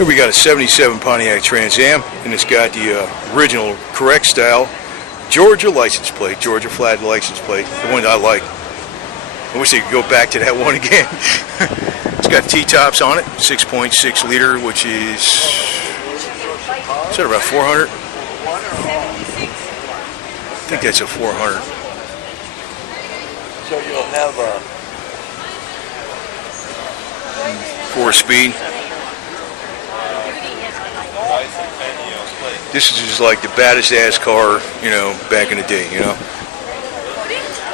Here we got a 77 Pontiac Trans Am, and it's got the original correct style Georgia license plate, Georgia Flathead license plate, the one I like. I wish they could go back to that one again. It's got T-tops on it, 6.6 liter, which is that about 400? I think that's a 400. So you'll have a 4-speed. This is just like the baddest ass car, you know, back in the day, you know.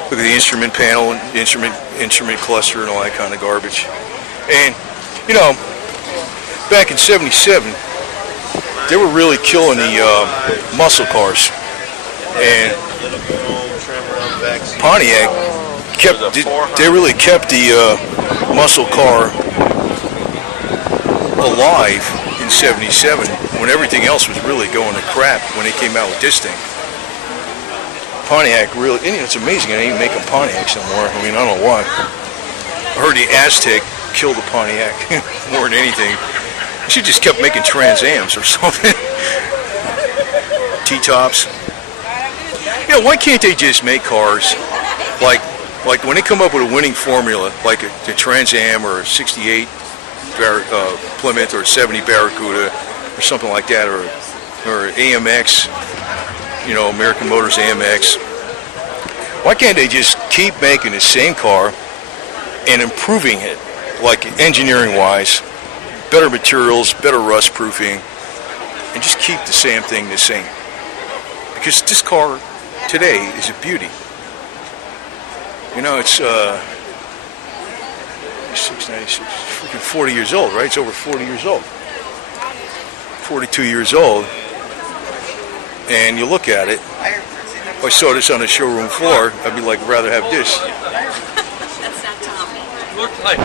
Look at the instrument panel, instrument cluster, and all that kind of garbage. And you know, back in '77, they were really killing the muscle cars, and Pontiac they really kept the muscle car alive in '77 when everything else was really going to crap when they came out with this thing. Pontiac really, and it's amazing they ain't making Pontiacs no more. I mean, I don't know why. I heard the Aztec killed the Pontiac more than anything. They should just kept making Trans Ams or something. T-tops. You know, why can't they just make cars like when they come up with a winning formula, like a Trans Am or a 68 Plymouth or a 70 Barracuda or something like that, or AMX, you know, American Motors AMX. Why can't they just keep making the same car and improving it, like engineering-wise, better materials, better rust proofing, and just keep the same thing the same? Because this car today is a beauty. You know, it's 696, freaking 40 years old, right? It's over 40 years old. 42 years old. And you look at it, if I saw this on the showroom floor, I'd be like, rather have this. That's not Tommy. Looked like